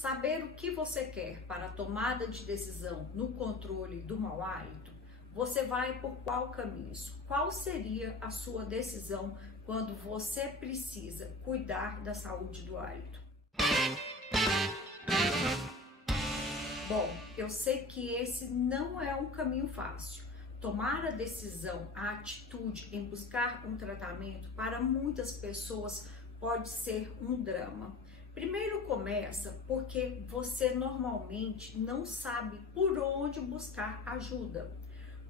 Saber o que você quer para a tomada de decisão no controle do mau hálito? Você vai por qual caminho? Qual seria a sua decisão quando você precisa cuidar da saúde do hálito? Bom, eu sei que esse não é um caminho fácil. Tomar a decisão, a atitude em buscar um tratamento, para muitas pessoas pode ser um drama. Primeiro começa porque você normalmente não sabe por onde buscar ajuda.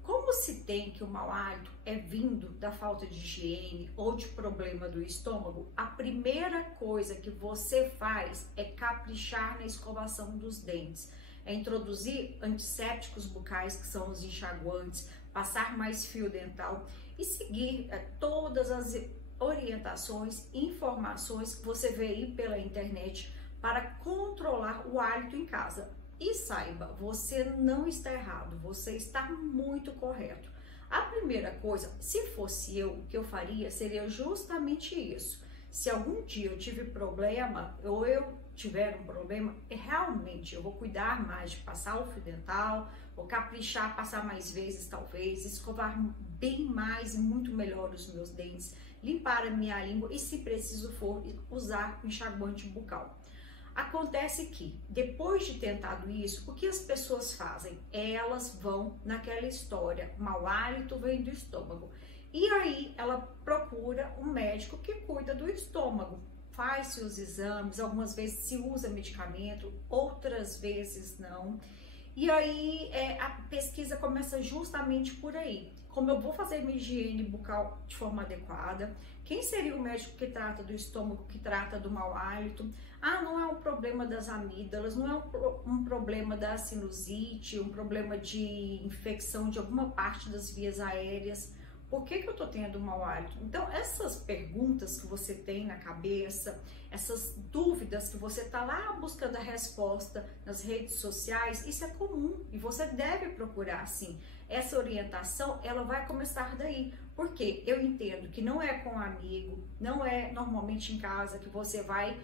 Como se tem que o mau hálito é vindo da falta de higiene ou de problema do estômago, a primeira coisa que você faz é caprichar na escovação dos dentes. É introduzir antissépticos bucais, que são os enxaguantes, passar mais fio dental e seguir todas as orientações, informações que você vê aí pela internet para controlar o hálito em casa. E saiba, você não está errado, você está muito correto. A primeira coisa, se fosse eu, o que eu faria seria justamente isso. Se algum dia eu tive problema, ou eu tiver um problema, realmente eu vou cuidar mais de passar o fio dental, vou caprichar, passar mais vezes talvez, escovar bem mais e muito melhor os meus dentes, limpar a minha língua e, se preciso for, usar o enxaguante bucal. Acontece que, depois de tentado isso, o que as pessoas fazem? Elas vão naquela história, mau hálito vem do estômago. E aí ela procura um médico que cuida do estômago. Faz-se os exames, algumas vezes se usa medicamento, outras vezes não. E aí a pesquisa começa justamente por aí. Como eu vou fazer minha higiene bucal de forma adequada? Quem seria o médico que trata do estômago, que trata do mau hálito? Ah, não é um problema das amígdalas, não é um problema da sinusite, um problema de infecção de alguma parte das vias aéreas. Por que eu tô tendo mau hálito? Então, essas perguntas que você tem na cabeça, essas dúvidas que você tá lá buscando a resposta nas redes sociais, isso é comum e você deve procurar sim. Essa orientação, ela vai começar daí, porque eu entendo que não é com um amigo, não é normalmente em casa que você vai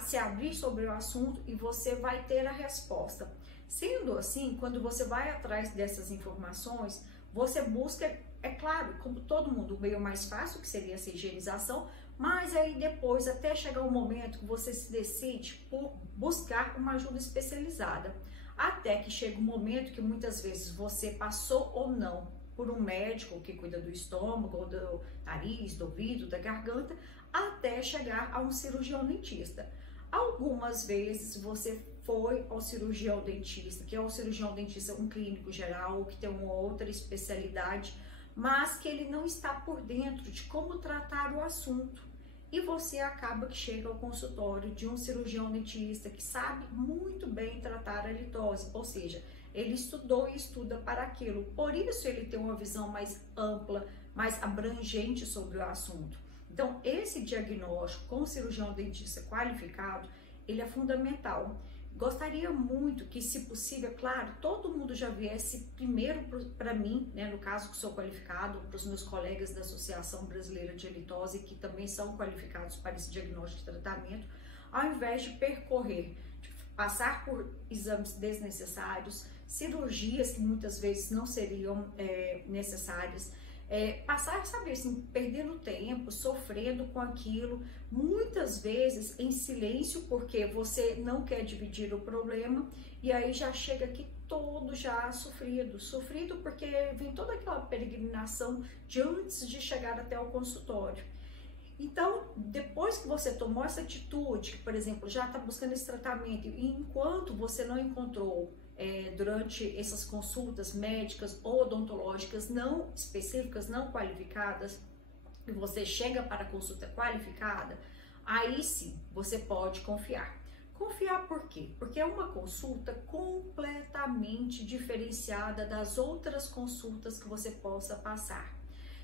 se abrir sobre o assunto e você vai ter a resposta. Sendo assim, quando você vai atrás dessas informações, você busca, é claro, como todo mundo, o meio mais fácil, que seria essa higienização, mas aí depois, até chegar o momento que você se decide por buscar uma ajuda especializada. Até que chega um momento que muitas vezes você passou ou não por um médico que cuida do estômago, ou do nariz, do ouvido, da garganta, até chegar a um cirurgião dentista. Algumas vezes você foi ao cirurgião dentista, que é o cirurgião dentista, um clínico geral, que tem uma outra especialidade, mas que ele não está por dentro de como tratar o assunto. E você acaba que chega ao consultório de um cirurgião dentista que sabe muito bem tratar a litose, ou seja, ele estudou e estuda para aquilo. Por isso ele tem uma visão mais ampla, mais abrangente sobre o assunto. Então, esse diagnóstico com o cirurgião dentista qualificado, ele é fundamental. Gostaria muito que, se possível, claro, todo mundo já viesse primeiro para mim, né, no caso que sou qualificado, para os meus colegas da Associação Brasileira de Halitose, que também são qualificados para esse diagnóstico e tratamento, ao invés de percorrer, de passar por exames desnecessários, cirurgias que muitas vezes não seriam necessárias, passar, sabe assim, perdendo tempo, sofrendo com aquilo, muitas vezes em silêncio, porque você não quer dividir o problema, e aí já chega aqui todo já sofrido porque vem toda aquela peregrinação de antes de chegar até o consultório. Então, depois que você tomou essa atitude, por exemplo, já está buscando esse tratamento, e enquanto você não encontrou durante essas consultas médicas ou odontológicas não específicas, não qualificadas, e você chega para a consulta qualificada, aí sim você pode confiar. Confiar por quê? Porque é uma consulta completamente diferenciada das outras consultas que você possa passar.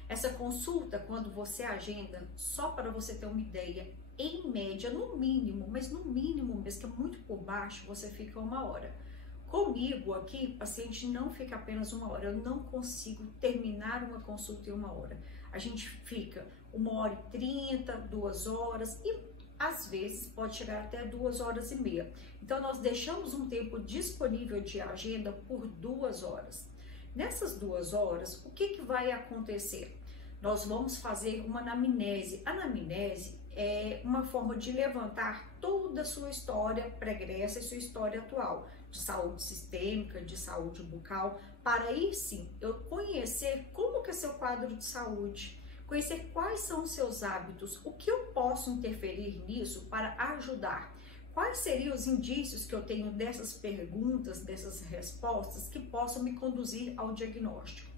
Essa consulta, quando você agenda, só para você ter uma ideia, em média, no mínimo, mas no mínimo mesmo, que é muito por baixo, você fica 1 hora. Comigo aqui, o paciente não fica apenas 1 hora, eu não consigo terminar uma consulta em 1 hora. A gente fica 1h30, 2 horas e às vezes pode chegar até 2 horas e meia. Então nós deixamos um tempo disponível de agenda por 2 horas. Nessas 2 horas, o que vai acontecer? Nós vamos fazer uma anamnese. A anamnese é uma forma de levantar toda a sua história pregressa e sua história atual, de saúde sistêmica, de saúde bucal, para aí sim eu conhecer como que é seu quadro de saúde, conhecer quais são os seus hábitos, o que eu posso interferir nisso para ajudar. Quais seriam os indícios que eu tenho dessas perguntas, dessas respostas que possam me conduzir ao diagnóstico?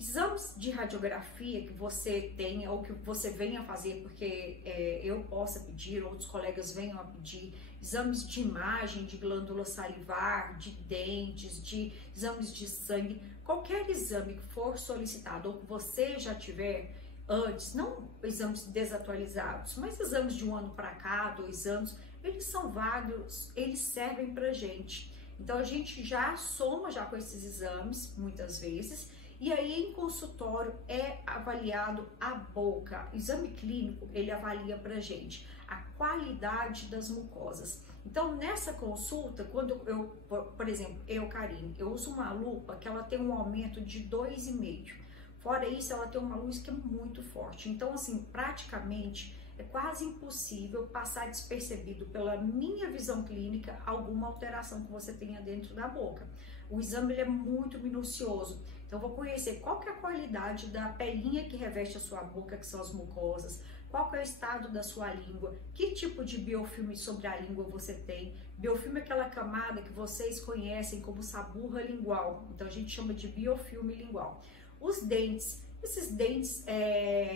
Exames de radiografia que você tenha ou que você venha a fazer, porque eu possa pedir, outros colegas venham a pedir, exames de imagem de glândula salivar, de dentes, de exames de sangue, qualquer exame que for solicitado ou que você já tiver antes, não exames desatualizados, mas exames de um ano para cá, 2 anos, eles são válidos, eles servem pra gente. Então a gente já soma já com esses exames, muitas vezes, e aí em consultório é avaliado a boca. O exame clínico, ele avalia pra gente a qualidade das mucosas. Então nessa consulta, quando eu, por exemplo, Karine, eu uso uma lupa que ela tem um aumento de 2,5. Fora isso, ela tem uma luz que é muito forte. Então assim, praticamente é quase impossível passar despercebido pela minha visão clínica alguma alteração que você tenha dentro da boca. O exame ele é muito minucioso, então eu vou conhecer qual que é a qualidade da pelinha que reveste a sua boca, que são as mucosas, qual que é o estado da sua língua, que tipo de biofilme sobre a língua você tem. Biofilme é aquela camada que vocês conhecem como saburra lingual, então a gente chama de biofilme lingual. Os dentes. Esses dentes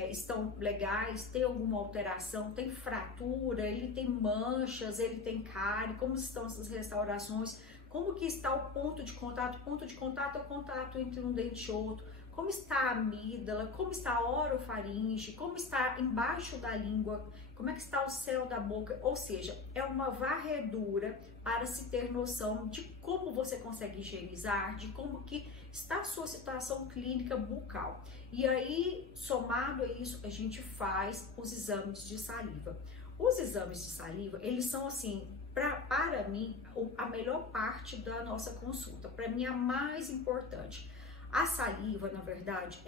estão legais, tem alguma alteração, tem fratura, ele tem manchas, ele tem cárie, como estão essas restaurações, como que está o ponto de contato? Ponto de contato é o contato entre um dente e outro, como está a amígdala, como está a orofaringe, como está embaixo da língua, como é que está o céu da boca, ou seja, é uma varredura para se ter noção de como você consegue higienizar, de como que está a sua situação clínica bucal. E aí, somado a isso, a gente faz os exames de saliva. Os exames de saliva, eles são assim, para mim, a melhor parte da nossa consulta, para mim a mais importante. A saliva, na verdade,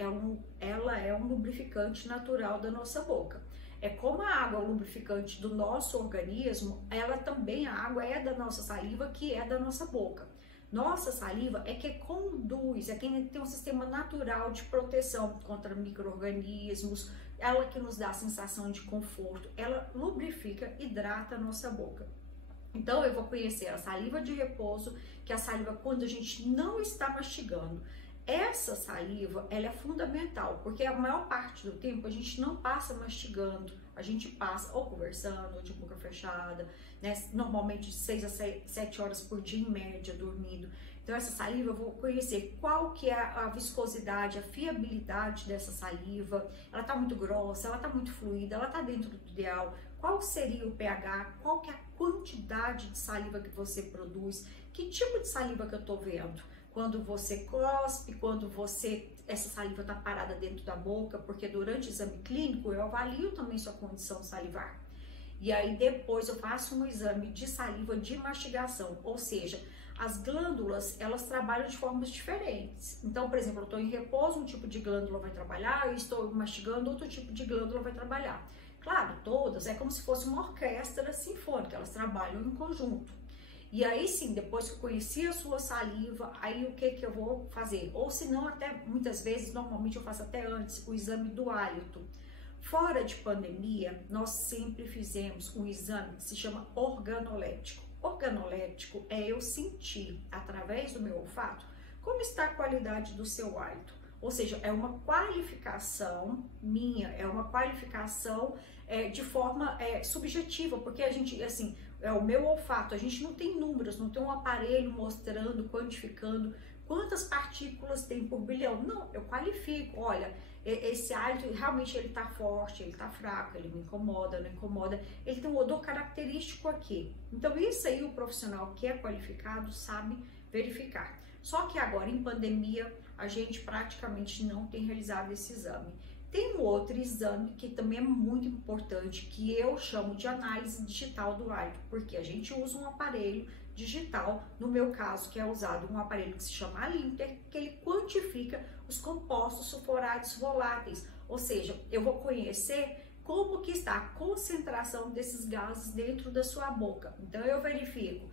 ela é um lubrificante natural da nossa boca. É como a água é o lubrificante do nosso organismo, ela também, a água é da nossa saliva, que é da nossa boca. Nossa saliva é que conduz, é quem tem um sistema natural de proteção contra micro-organismos, ela que nos dá a sensação de conforto, ela lubrifica, hidrata a nossa boca. Então eu vou conhecer a saliva de repouso, que é a saliva quando a gente não está mastigando. Essa saliva, ela é fundamental, porque a maior parte do tempo a gente não passa mastigando, a gente passa ou conversando, ou de boca fechada, né? Normalmente de 6 a 7 horas por dia em média, dormindo. Então essa saliva eu vou conhecer qual que é a viscosidade, a fiabilidade dessa saliva, ela tá muito grossa, ela tá muito fluida, ela tá dentro do ideal, qual seria o pH, qual que é a quantidade de saliva que você produz, que tipo de saliva que eu tô vendo. Quando você cospe, quando essa saliva está parada dentro da boca, porque durante o exame clínico eu avalio também sua condição salivar. E aí depois eu faço um exame de saliva de mastigação, ou seja, as glândulas, elas trabalham de formas diferentes. Então, por exemplo, eu estou em repouso, um tipo de glândula vai trabalhar, eu estou mastigando, outro tipo de glândula vai trabalhar. Claro, todas, é como se fosse uma orquestra sinfônica, elas trabalham em conjunto. E aí sim, depois que eu conheci a sua saliva, aí o que eu vou fazer? Ou se não, até muitas vezes, normalmente eu faço até antes, o exame do hálito. Fora de pandemia, nós sempre fizemos um exame que se chama organolético. Organolético é eu sentir, através do meu olfato, como está a qualidade do seu hálito. Ou seja, é uma qualificação minha, é uma qualificação de forma subjetiva, porque a gente, assim, é o meu olfato, a gente não tem números, não tem um aparelho mostrando, quantificando quantas partículas tem por bilhão. Não, eu qualifico, olha, esse hálito realmente ele tá forte, ele tá fraco, ele me incomoda, não incomoda, ele tem um odor característico aqui. Então isso aí o profissional que é qualificado sabe verificar. Só que agora em pandemia a gente praticamente não tem realizado esse exame. Tem um outro exame que também é muito importante, que eu chamo de análise digital do hálito, porque a gente usa um aparelho digital, no meu caso, que é usado um aparelho que se chama Alimper, que ele quantifica os compostos sulfurados voláteis, ou seja, eu vou conhecer como que está a concentração desses gases dentro da sua boca. Então eu verifico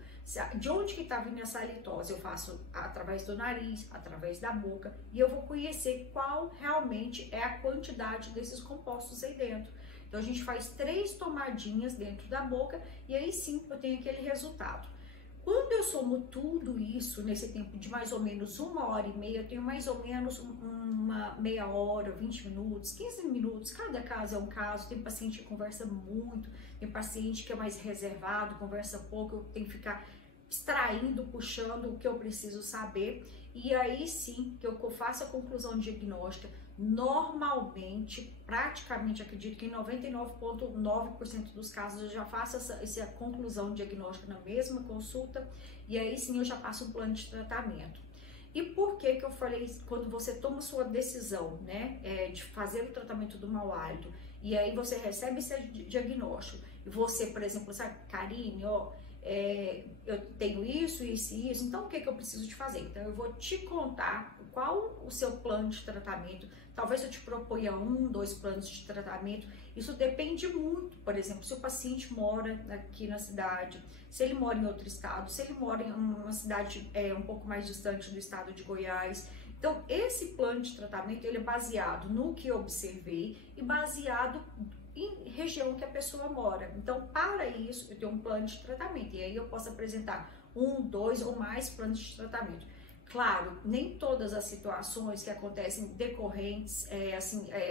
de onde que está vindo essa halitose, eu faço através do nariz, através da boca, e eu vou conhecer qual realmente é a quantidade desses compostos aí dentro. Então a gente faz 3 tomadinhas dentro da boca e aí sim eu tenho aquele resultado. Quando eu somo tudo isso nesse tempo de mais ou menos 1h30, eu tenho mais ou menos uma meia hora, 20 minutos, 15 minutos, cada caso é um caso. Tem paciente que conversa muito, tem paciente que é mais reservado, conversa pouco, eu tenho que ficar extraindo, puxando o que eu preciso saber, e aí sim que eu faço a conclusão diagnóstica. Normalmente, praticamente, acredito que em 99,9% dos casos eu já faço essa conclusão diagnóstica na mesma consulta, e aí sim eu já passo um plano de tratamento. E por que que eu falei isso? Quando você toma sua decisão, né, de fazer o tratamento do mau hálito, e aí você recebe esse diagnóstico, e você, por exemplo, sabe, Karine, ó, eu tenho isso, isso e isso, então o que que eu preciso de fazer? Então eu vou te contar qual o seu plano de tratamento. Talvez eu te proponha 1, 2 planos de tratamento. Isso depende muito, por exemplo, se o paciente mora aqui na cidade, se ele mora em outro estado, se ele mora em uma cidade um pouco mais distante do estado de Goiás. Então esse plano de tratamento ele é baseado no que eu observei e baseado em região que a pessoa mora. Então, para isso, eu tenho um plano de tratamento, e aí eu posso apresentar 1, 2 ou mais planos de tratamento. Claro, nem todas as situações que acontecem decorrentes,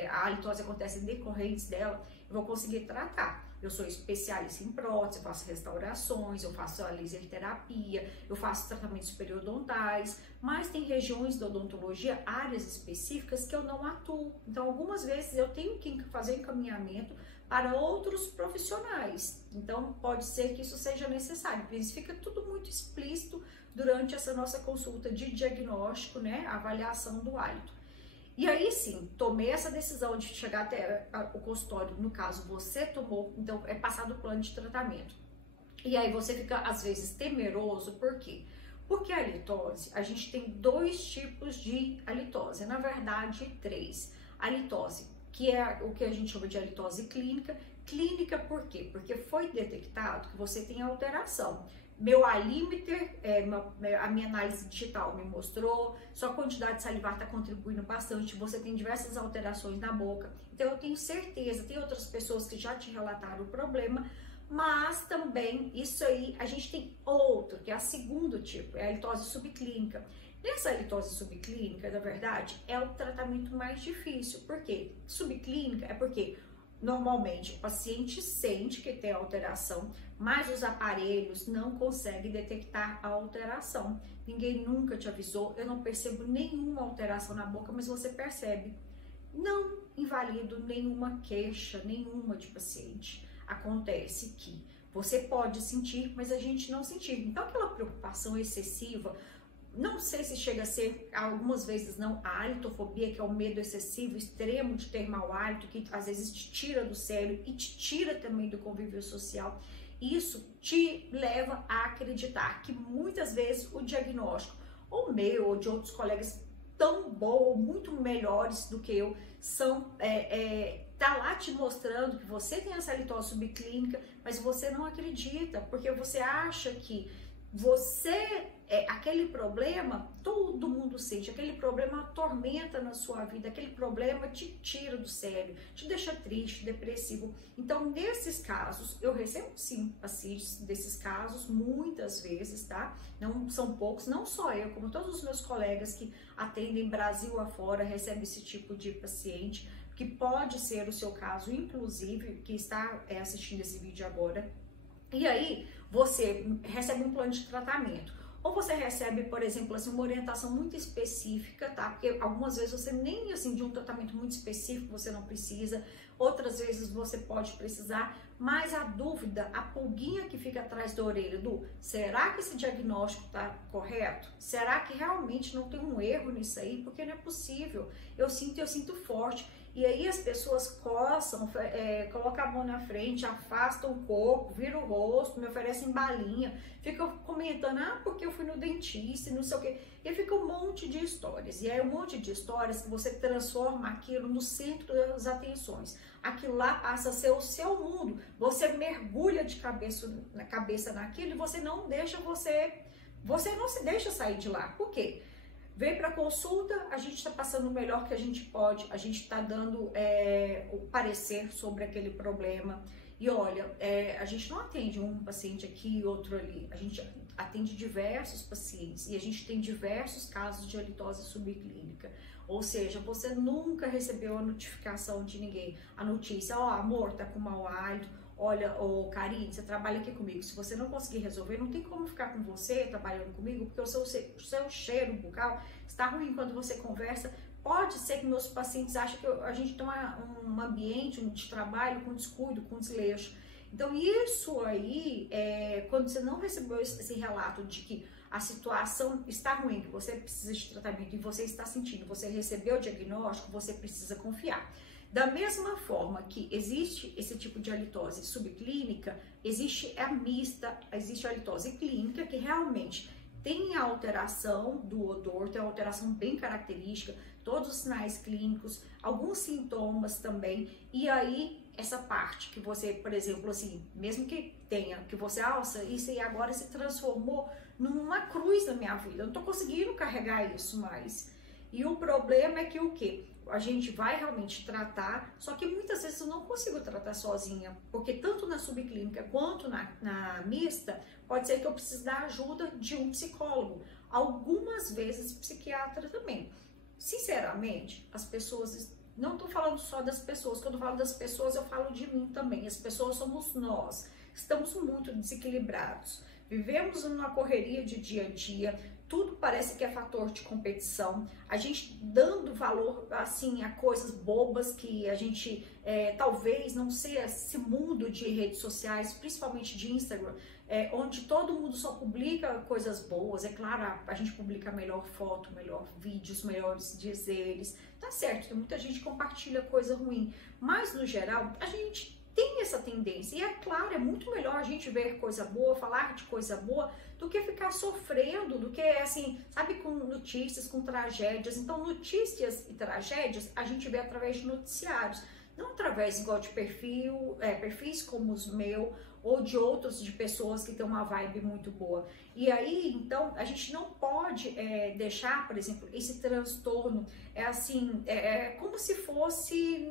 a halitose acontece decorrentes dela, eu vou conseguir tratar. Eu sou especialista em prótese, eu faço restaurações, eu faço a laser terapia, eu faço tratamentos periodontais, mas tem regiões da odontologia, áreas específicas que eu não atuo. Então, algumas vezes eu tenho que fazer encaminhamento para outros profissionais. Então, pode ser que isso seja necessário. Por isso, fica tudo muito explícito durante essa nossa consulta de diagnóstico, né, avaliação do hálito. E aí sim, tomei essa decisão de chegar até o consultório, no caso você tomou, então é passado o plano de tratamento. E aí você fica às vezes temeroso, por quê? Porque a halitose, a gente tem 2 tipos de halitose, na verdade 3. A halitose, que é o que a gente chama de halitose clínica. Clínica por quê? Porque foi detectado que você tem alteração. Meu alímeter, a minha análise digital me mostrou, sua quantidade de salivar está contribuindo bastante, você tem diversas alterações na boca. Então eu tenho certeza, tem outras pessoas que já te relataram o problema, mas também isso aí, a gente tem outro, que é o segundo tipo, é a halitose subclínica. Nessa halitose subclínica, na verdade, é o tratamento mais difícil. Por quê? Subclínica é porque normalmente o paciente sente que tem alteração, mas os aparelhos não conseguem detectar a alteração. Ninguém nunca te avisou, eu não percebo nenhuma alteração na boca, mas você percebe. Não invalido nenhuma queixa, nenhuma de paciente. Acontece que você pode sentir, mas a gente não sentir. Então aquela preocupação excessiva, não sei se chega a ser, algumas vezes não, a halitofobia, que é o medo excessivo, extremo de ter mau hálito, que às vezes te tira do sério e te tira também do convívio social. Isso te leva a acreditar que muitas vezes o diagnóstico, ou meu, ou de outros colegas tão bom, ou muito melhores do que eu, tá lá te mostrando que você tem essa halitose subclínica, mas você não acredita, porque você acha que aquele problema, todo mundo sente, aquele problema atormenta na sua vida, aquele problema te tira do sério, te deixa triste, depressivo. Então, nesses casos, eu recebo sim pacientes desses casos, muitas vezes, tá? Não são poucos, não só eu, como todos os meus colegas que atendem Brasil afora, recebem esse tipo de paciente, que pode ser o seu caso, inclusive, que está assistindo esse vídeo agora. E aí, você recebe um plano de tratamento. Ou você recebe, por exemplo, assim, uma orientação muito específica, tá? Porque algumas vezes você nem, assim, de um tratamento muito específico você não precisa, outras vezes você pode precisar, mas a dúvida, a pulguinha que fica atrás da orelha será que esse diagnóstico tá correto? Será que realmente não tem um erro nisso aí? Porque não é possível. Eu sinto forte. E aí as pessoas coçam, colocam a mão na frente, afastam o corpo, viram o rosto, me oferecem balinha, ficam comentando, porque eu fui no dentista, não sei o quê. E fica um monte de histórias. E é um monte de histórias que você transforma aquilo no centro das atenções. Aquilo lá passa a ser o seu mundo. Você mergulha de cabeça naquilo e você não se deixa sair de lá. Por quê? Vem para consulta, a gente está passando o melhor que a gente pode, a gente está dando o parecer sobre aquele problema. E olha, a gente não atende um paciente aqui e outro ali, a gente atende diversos pacientes e a gente tem diversos casos de halitose subclínica. Ou seja, você nunca recebeu a notificação de ninguém, a notícia, amor, tá com mau hálito. Olha, Karine, você trabalha aqui comigo, se você não conseguir resolver, não tem como ficar com você trabalhando comigo, porque o seu cheiro bucal está ruim quando você conversa. Pode ser que meus pacientes achem que a gente tem um ambiente de trabalho com descuido, com desleixo. Então, isso aí, quando você não recebeu esse relato de que a situação está ruim, que você precisa de tratamento e você está sentindo, você recebeu o diagnóstico, você precisa confiar. Da mesma forma que existe esse tipo de halitose subclínica, existe a mista, existe a halitose clínica, que realmente tem a alteração do odor, tem uma alteração bem característica, todos os sinais clínicos, alguns sintomas também, e aí essa parte que você, por exemplo, assim, mesmo que tenha, que você alça, isso aí agora se transformou numa cruz na minha vida, eu não tô conseguindo carregar isso mais. E o problema é que o quê? A gente vai realmente tratar, só que muitas vezes eu não consigo tratar sozinha, porque tanto na subclínica quanto na mista, pode ser que eu precise da ajuda de um psicólogo, algumas vezes psiquiatra também. Sinceramente, as pessoas, não estou falando só das pessoas, quando eu falo das pessoas eu falo de mim também, as pessoas somos nós, estamos muito desequilibrados, vivemos numa correria de dia a dia, tudo parece que é fator de competição, a gente dando valor assim a coisas bobas que a gente talvez não seja esse mundo de redes sociais, principalmente de Instagram, onde todo mundo só publica coisas boas. É claro, a gente publica melhor foto, melhor vídeos, melhores dizeres, tá certo, tem muita gente que compartilha coisa ruim, mas no geral a gente tem essa tendência, e é claro, é muito melhor a gente ver coisa boa, falar de coisa boa, do que ficar sofrendo, do que, assim, sabe, com notícias, com tragédias. Então, notícias e tragédias a gente vê através de noticiários, não através, igual de perfis como os meus, ou de outros, de pessoas que têm uma vibe muito boa. E aí, então, a gente não pode deixar, por exemplo, esse transtorno, como se fosse...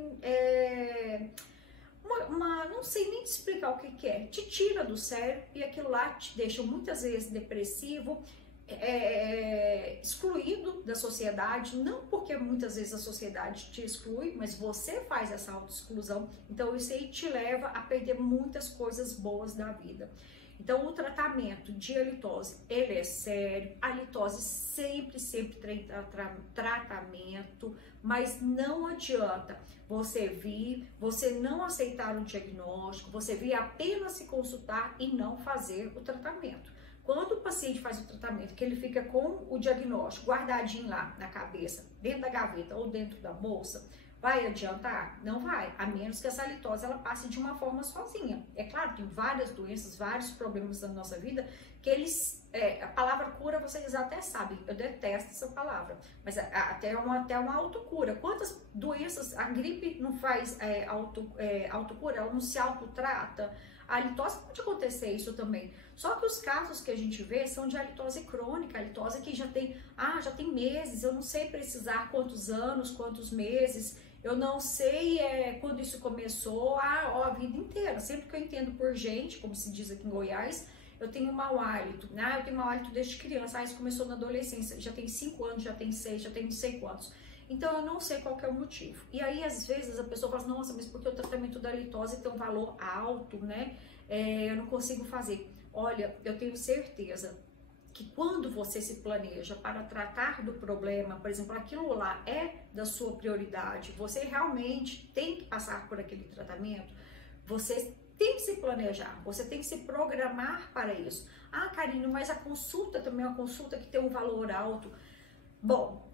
não sei nem te explicar o que é, te tira do sério e aquilo lá te deixa muitas vezes depressivo, excluído da sociedade, não porque muitas vezes a sociedade te exclui, mas você faz essa autoexclusão, então isso aí te leva a perder muitas coisas boas da vida. Então o tratamento de halitose, ele é sério, a halitose sempre tem tratamento, mas não adianta você vir, você não aceitar o diagnóstico, você vir apenas se consultar e não fazer o tratamento. Quando o paciente faz o tratamento, que ele fica com o diagnóstico guardadinho lá na cabeça, dentro da gaveta ou dentro da bolsa, vai adiantar? Não vai, a menos que essa halitose ela passe de uma forma sozinha. É claro, tem várias doenças, vários problemas na nossa vida que a palavra cura vocês até sabem, eu detesto essa palavra, mas até uma autocura. Quantas doenças, a gripe não faz autocura, ela não se autotrata? A halitose pode acontecer isso também. Só que os casos que a gente vê são de halitose crônica, halitose que já tem meses, eu não sei precisar quantos anos, quantos meses, eu não sei quando isso começou, a vida inteira. Sempre que eu entendo por gente, como se diz aqui em Goiás, eu tenho mau hálito, né? Eu tenho mau hálito desde criança, isso começou na adolescência, já tem 5 anos, já tem 6, já tem não sei quantos. Então, eu não sei qual que é o motivo. E aí, às vezes, a pessoa fala assim, nossa, mas porque o tratamento da halitose tem um valor alto, né? Eu não consigo fazer. Olha, eu tenho certeza que quando você se planeja para tratar do problema, por exemplo, aquilo lá é da sua prioridade, você realmente tem que passar por aquele tratamento, você tem que se planejar, você tem que se programar para isso. Karine, mas a consulta também é uma consulta que tem um valor alto. Bom,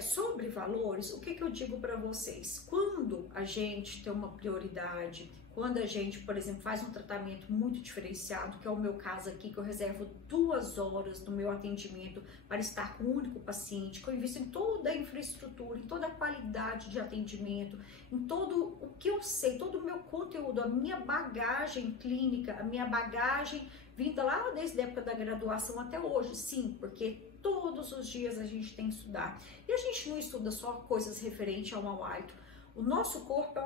sobre valores, o que eu digo para vocês? Quando a gente tem uma prioridade, quando a gente, por exemplo, faz um tratamento muito diferenciado, que é o meu caso aqui, que eu reservo 2 horas do meu atendimento para estar com um único paciente, que eu invisto em toda a infraestrutura, em toda a qualidade de atendimento, em todo o que eu sei, todo o meu conteúdo, a minha bagagem clínica, a minha bagagem vinda lá desde a época da graduação até hoje, sim, porque todos os dias a gente tem que estudar. E a gente não estuda só coisas referentes ao mau hálito. O nosso corpo é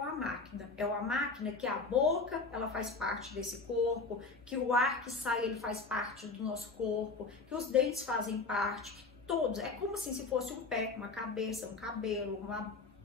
uma máquina que a boca, ela faz parte desse corpo, que o ar que sai, ele faz parte do nosso corpo, que os dentes fazem parte, que todos, é como assim, se fosse um pé, uma cabeça, um cabelo,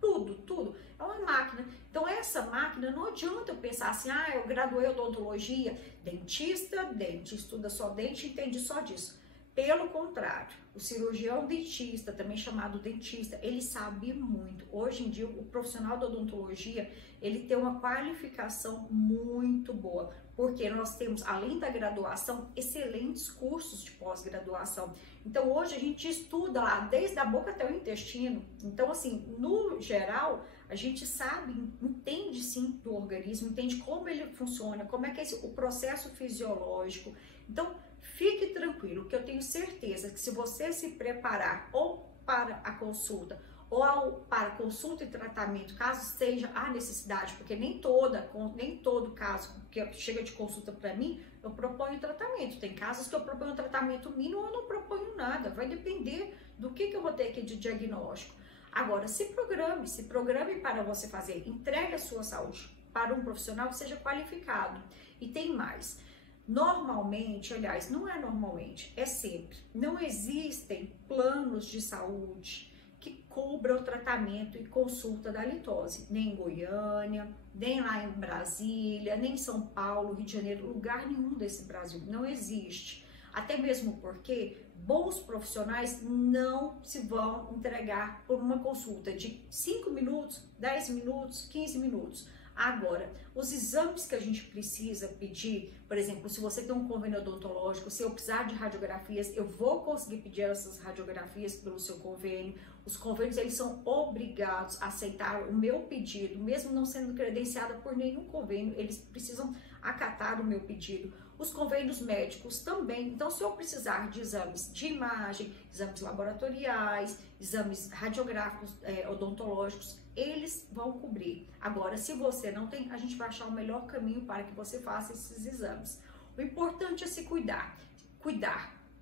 tudo, é uma máquina. Então essa máquina, não adianta eu pensar assim, eu graduei odontologia, dentista, dente, estuda só dente, entende só disso. Pelo contrário, o cirurgião dentista, também chamado dentista, ele sabe muito. Hoje em dia, o profissional da odontologia, ele tem uma qualificação muito boa, porque nós temos, além da graduação, excelentes cursos de pós-graduação. Então, hoje a gente estuda lá, desde a boca até o intestino. Então, assim, no geral, a gente sabe, entende sim do organismo, entende como ele funciona, como é que é o processo fisiológico. Então, fique tranquilo, que eu tenho certeza que se você se preparar ou para a consulta ou para consulta e tratamento, caso seja a necessidade, porque nem todo caso que chega de consulta para mim, eu proponho tratamento. Tem casos que eu proponho tratamento mínimo ou eu não proponho nada, vai depender do que eu vou ter aqui de diagnóstico. Agora, se programe para você fazer, entregue a sua saúde para um profissional que seja qualificado. E tem mais. Normalmente, aliás, não é normalmente, é sempre, não existem planos de saúde que cubram o tratamento e consulta da litose, nem em Goiânia, nem lá em Brasília, nem em São Paulo, Rio de Janeiro, lugar nenhum desse Brasil, não existe. Até mesmo porque bons profissionais não se vão entregar por uma consulta de 5 minutos, 10 minutos, 15 minutos. Agora, os exames que a gente precisa pedir, por exemplo, se você tem um convênio odontológico, se eu precisar de radiografias, eu vou conseguir pedir essas radiografias pelo seu convênio. Os convênios, eles são obrigados a aceitar o meu pedido, mesmo não sendo credenciada por nenhum convênio, eles precisam acatar o meu pedido. Os convênios médicos também. Então, se eu precisar de exames de imagem, exames laboratoriais, exames radiográficos, odontológicos, eles vão cobrir. Agora, se você não tem, a gente vai achar o melhor caminho para que você faça esses exames. O importante é se cuidar.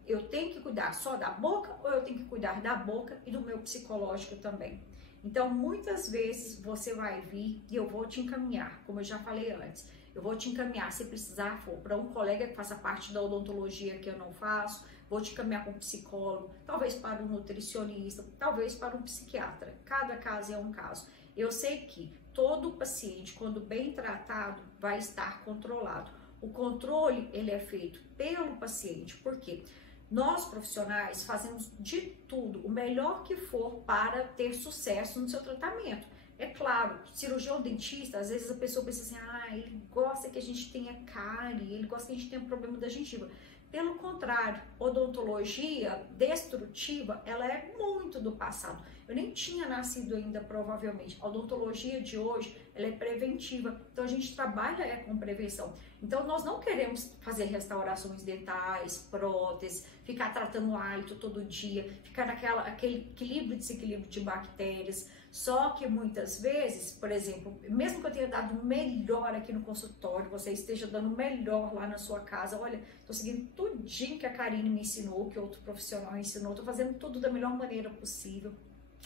Eu tenho que cuidar só da boca ou eu tenho que cuidar da boca e do meu psicológico também? Então, muitas vezes você vai vir e eu vou te encaminhar, como eu já falei antes. Eu vou te encaminhar, se precisar for, para um colega que faça parte da odontologia que eu não faço, vou te encaminhar para um psicólogo, talvez para um nutricionista, talvez para um psiquiatra. Cada caso é um caso. Eu sei que todo paciente, quando bem tratado, vai estar controlado. O controle, ele é feito pelo paciente, por quê? Nós, profissionais, fazemos de tudo, o melhor que for para ter sucesso no seu tratamento. É claro, cirurgião dentista, às vezes a pessoa pensa assim, ele gosta que a gente tenha cárie, ele gosta que a gente tenha problema da gengiva. Pelo contrário, odontologia destrutiva, ela é muito do passado. Eu nem tinha nascido ainda, provavelmente. A odontologia de hoje, ela é preventiva. Então, a gente trabalha com prevenção. Então, nós não queremos fazer restaurações dentais, próteses, ficar tratando o hálito todo dia, ficar aquele equilíbrio e desequilíbrio de bactérias. Só que muitas vezes, por exemplo, mesmo que eu tenha dado o melhor aqui no consultório, você esteja dando o melhor lá na sua casa, olha, tô seguindo tudinho que a Karine me ensinou, que outro profissional ensinou, tô fazendo tudo da melhor maneira possível.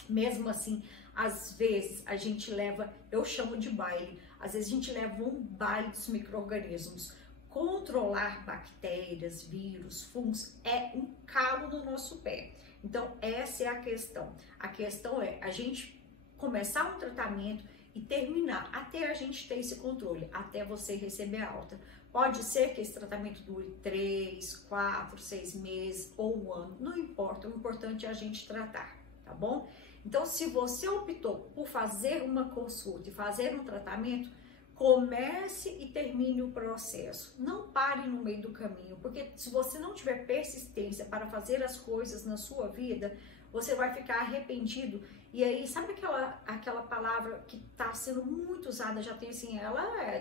Mesmo assim, às vezes a gente leva, eu chamo de baile, às vezes a gente leva um baile dos micro-organismos. Controlar bactérias, vírus, fungos é um calo no nosso pé. Então, essa é a questão. A questão é a gente começar um tratamento e terminar, até a gente ter esse controle, até você receber alta. Pode ser que esse tratamento dure 3, 4, 6 meses ou um ano, não importa, o importante é a gente tratar, tá bom? Então, se você optou por fazer uma consulta e fazer um tratamento, comece e termine o processo. Não pare no meio do caminho, porque se você não tiver persistência para fazer as coisas na sua vida, você vai ficar arrependido. E aí, sabe aquela palavra que está sendo muito usada, já tem assim,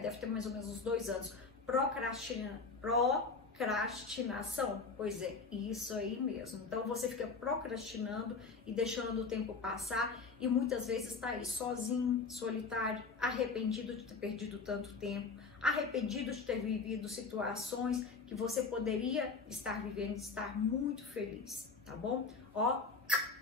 deve ter mais ou menos uns 2 anos, procrastinação? Pois é, isso aí mesmo. Então você fica procrastinando e deixando o tempo passar e muitas vezes está aí sozinho, solitário, arrependido de ter perdido tanto tempo, arrependido de ter vivido situações que você poderia estar vivendo, estar muito feliz, tá bom? Ó,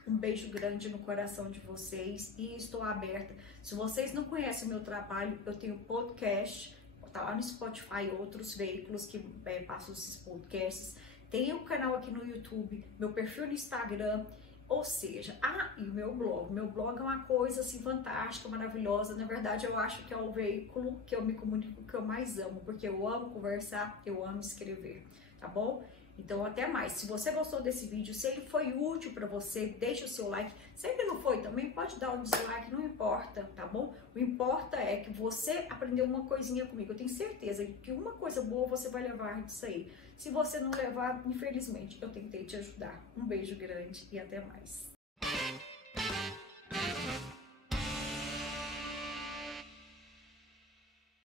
um beijo grande no coração de vocês e estou aberta. Se vocês não conhecem o meu trabalho, eu tenho podcast, tá lá no Spotify, outros veículos que passam esses podcasts. Tem um canal aqui no YouTube, meu perfil no Instagram, ou seja, e o meu blog. Meu blog é uma coisa assim fantástica, maravilhosa. Na verdade, eu acho que é o veículo que eu me comunico que eu mais amo, porque eu amo conversar, eu amo escrever, tá bom? Então, até mais. Se você gostou desse vídeo, se ele foi útil para você, deixa o seu like. Se ele não foi também, pode dar um dislike, não importa, tá bom? O importa é que você aprendeu uma coisinha comigo. Eu tenho certeza que uma coisa boa você vai levar disso aí. Se você não levar, infelizmente, eu tentei te ajudar. Um beijo grande e até mais.